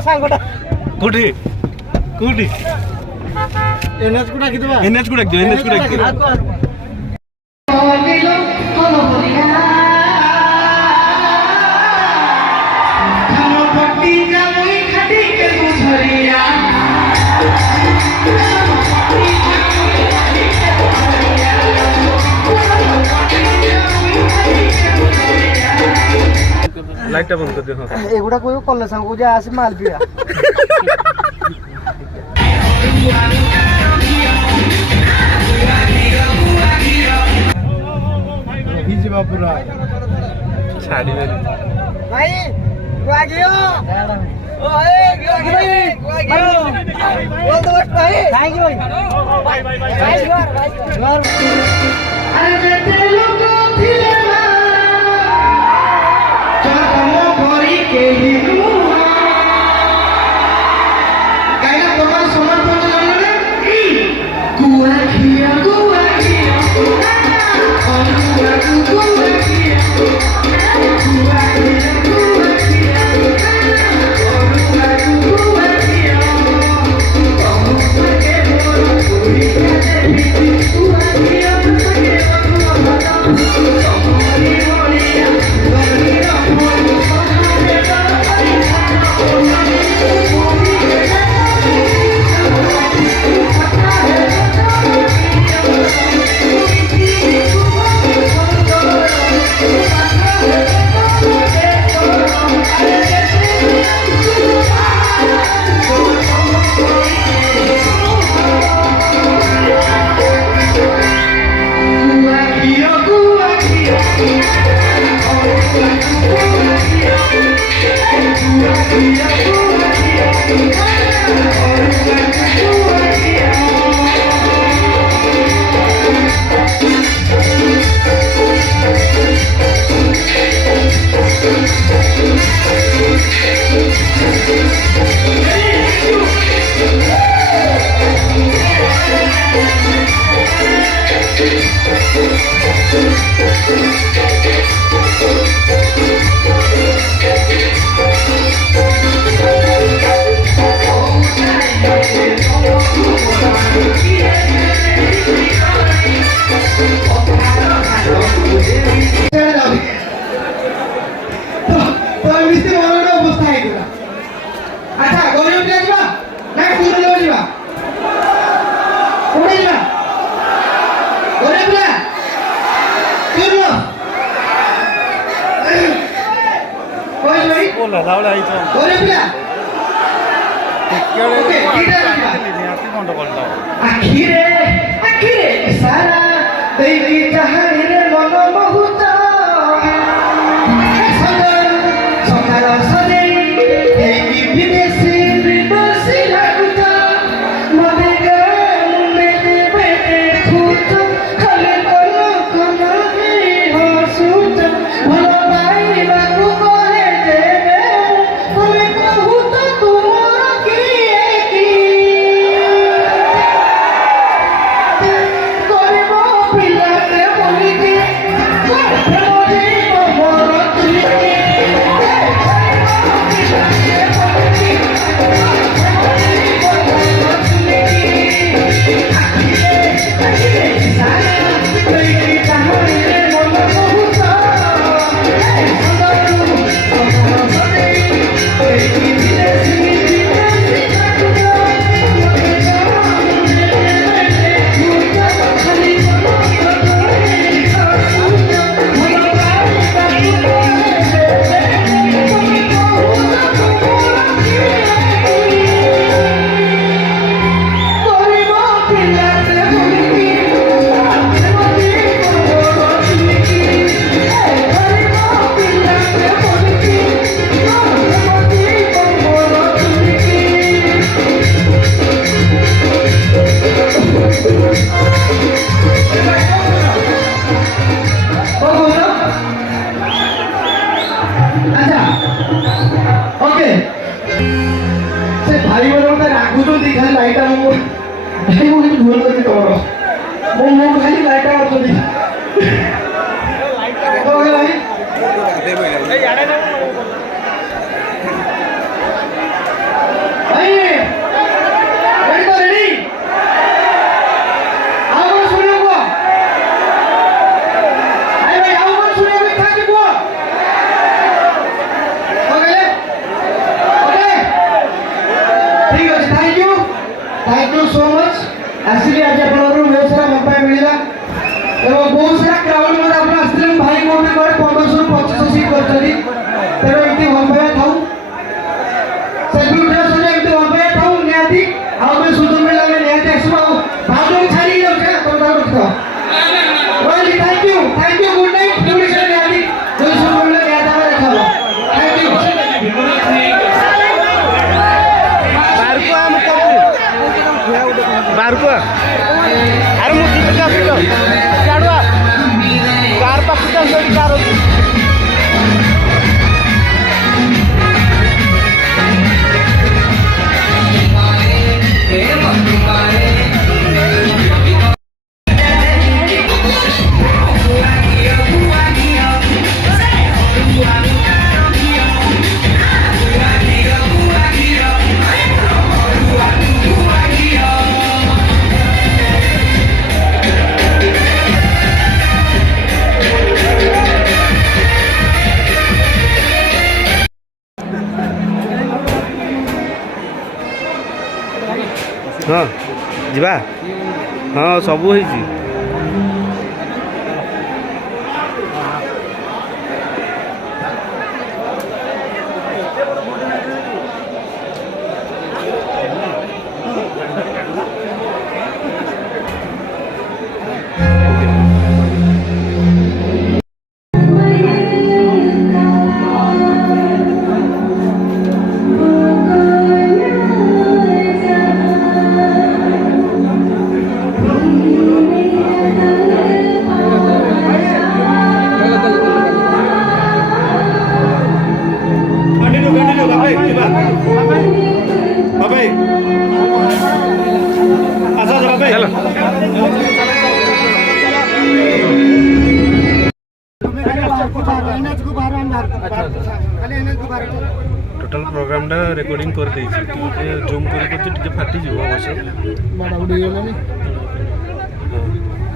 सांगोटा कोठी कोठी एनएच को डाकी देबा एनएच को डाक दो एनएच को डाक दो लाइट बंद कर दो एगुड़ा कोई कॉल सांगो जा आसे माल पिया हिजबा पूरा छाड़ी में भाई गुआगियो ओ ए गुआगियो बोल दो भाई थैंक यू भाई भाई अरे तेरे लोगों फिले के ही कायना তোমার সমান পড়তে জানো না গুয়াখিয়া গুয়াখিয়া গুয়াখিয়া बोला लावला आई तो बोले पिला केवळे आती कोंड बोलतो आखिरे सारा दैवी जहानी रे मन बहुत सकाळ सदे एकी विदेशी विदेशी लागुता मने गले बेटे खुद खाली कोन कोन ही हसुत भला बाई बाकू करे देवे बोले बहुत तुमरा की करबो पिलाते बोलिके थैंक यू सो मच आसिले आज आपनरो बहुत सारा मौका मिला एवं बहुत सारा क्राउड में आप आसिले भाई को भी कर 1525 सीट करतली तेरे इति मौका थाउ सेल्फी उठा सोने इति मौका थाउ नियाती आ में सुदम मिला में नियाती आसमा भाजो छाड़ी जाओ क्या कोन उठो well thank you good night police नियाती कोई सुदम मिला नियाता में रखा थैंक यू बारको अरे मु टिकट आसिलो गाडुआ कार पाखु जाउछी कार अछि हाँ जीवा हाँ सबू होइछि टोटल प्रोग्राम टा रेकॉर्डिंग कर देछि टिके जूम कर टिके फाटी जीव अवश्य बड़ा उडी गेलनी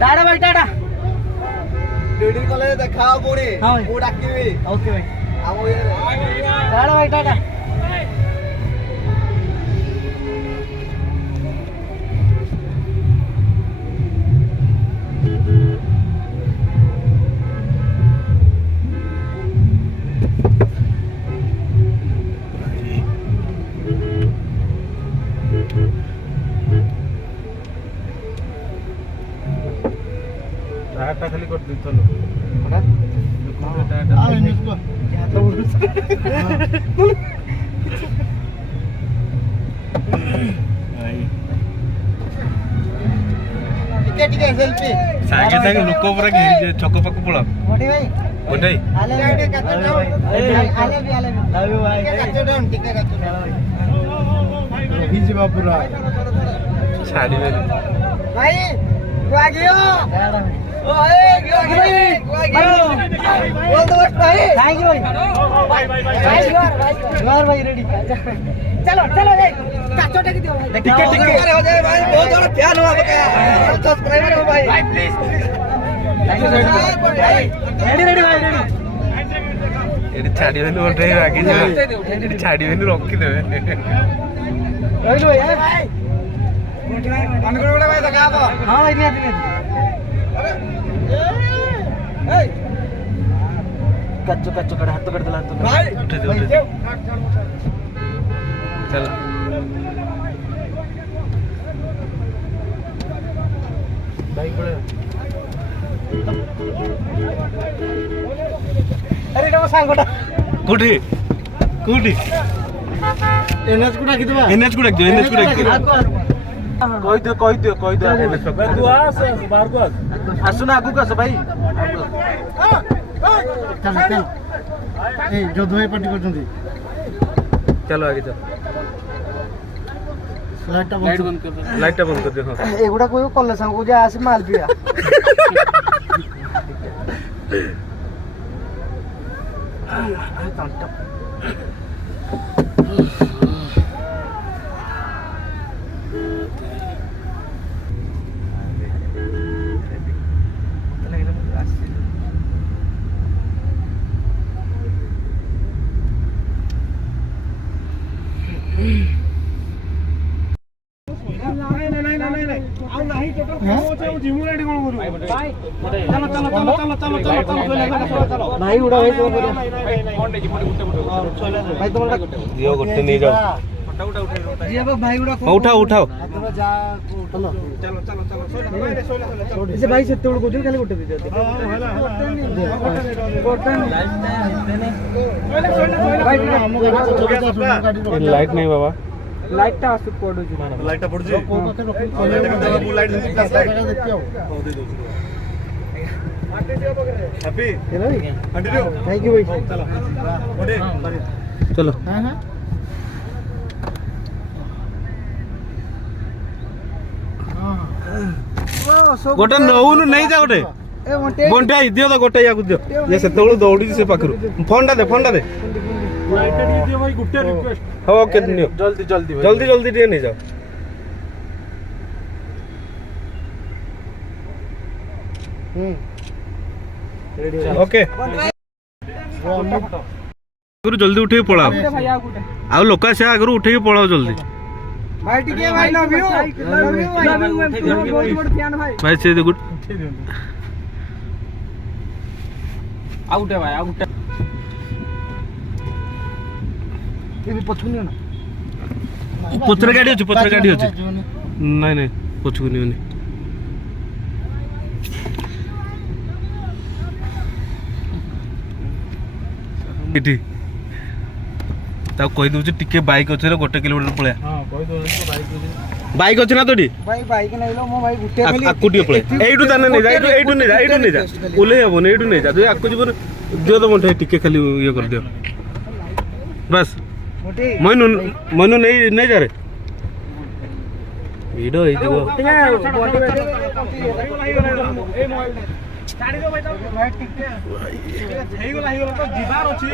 टाटा भाई टाटा वीडियो कॉल देखाओ पुणी मु डाकिबी ओके भाई आमो ये टाटा भाई टाटा टाटा खाली कर दी चलो टाटा टिके सेल्फी सागे सागे लोक पूरा घेरी छक पाक पळा मोटी भाई कोठाई आले काचो डाउन आले भी लव यू भाई काचो डाउन टिके काचो डाउन ही जीवा पूरा छाड़ी में भाई गुआगियो ओ भाई गुआगियो बोल दो बस भाई थैंक यू भाई बाय बाय बाय भाई रेडी चलो चलो रे काचो टेक दियो भाई टिके टिके हो जाए भाई बहुत बड़ा फैन हो आपका सब्सक्राइबर हो भाई प्लीज रेडी रेडी भाई रेडी एडी छाड़ी में ओटे आगे जा एडी छाड़ी में रखी देबे रेडी भाई मन करे भाई देखा दो हां भाई नियत कच्चो कच्चो कड़ हाथ कर दिला तो भाई उठे दे चल बाइक पड़े अरे ना सांगोटा कोठी कोठी एनएच को डाकी देबा एनएच को डाक दियो कहि दियो तू आस बाहर को आसु ना आगु का भाई चल चल ए जो दोए पार्टी करछंती चलो आगे चल लाइट बंद कर लाइट बंद कर दे हां एगुडा कोई कॉलेज संग को जा आसी माल पिया ଭାଇ ଉଡ଼ା ଭାଇ କଣ କରିବା ଭାଇ ତମର ଦିଅ ଗୋଟେ ନେଇ ଯାଅ ଯିଏ ଭାଇ ଉଡ଼ା ଉଠାଅ ଉଠାଅ ସେ ଭାଇ ସେତେବେଳେ କହୁଥିଲେ ଖାଲି ଗୋଟେ ଦେଇଦିଅ ଲାଇଟ୍ ନାହିଁ ବାବା ଲାଇଟ୍ ଟା ଆସୁ ପଡୁଛି ଲାଇଟ୍ ଟା ପଡୁଛି ହାପି ଥ୍ୟାଙ୍କ ୟୁ ଭାଇ ଚलो ଗୋଟେ ନଉନୁ ନେଇ ଯା ଗୋଟେ ବଣ୍ଟା ଦିଅ ତ ଗୋଟେ ୟାକୁ ଦିଅ ଇଏ ସେତେବେଳୁ ଦୌଡ଼ିଛି ସେ ପାଖରୁ ଫୋନ୍ଟା ଦେ ହଉ ଓକେ ନିଅ ଜଲ୍ଦି ଟିକେ ନେଇଯାଅ ଓକେ ଆଗରୁ ଜଲ୍ଦି ଉଠେଇକି ପଳାଅ ଆଉ ଲୋକ ଆସିବା ଆଗରୁ ଉଠେଇକି ପଳାଅ ଜଲ୍ଦି ଭାଇ ଟିକେ ଭାଇ ଲଭ ୟୁ ବହୁତ ବଡ଼ ଫ୍ୟାନ ଭାଇ ଭାଇ ସେ ଗୁଡ୍ ଆଉଟେ ଭାଇ ଆଉଟେ ଏ ପଛୁନି ନା ପଛରେ ଗାଡ଼ି ଅଛି ନାଇଁ ନାଇଁ ପଛକୁ ନିଅନି ଏଠି ତାକୁ କହିଦଉଛି ଟିକେ ବାଇକ୍ ଅଛି ନା 1 କିଲୋମିଟର ପଳେଆ ବାଇକ୍ ଅଛି ନା ତୋଠି ଭାଇ ବାଇକ୍ ନେଇलो ମୋ ଭାଇ ଗୁଟେ ଖାଲି ଆକୁ ଟିକେ ପଳେଆ ଏଇଠୁ ତାନେ ନେଇ ଯା ଏଇଠୁ ନେଇ ଯା ଓଲେଇ ହବନି ଏଇଠୁ ନେଇ ଯା ଯଦି ଆକୁ ଯିବ ଦିଅ ତ ମଣ୍ଟେ ଟିକେ ଖାଲି ଇଏ କରିଦିଅ ବାସ୍ ମନୁ ନେଇ ଯା ରେ ଭିଡ଼ ହେଇଯିବ ହେଇଗଲା ତ ଯିବାର ଅଛି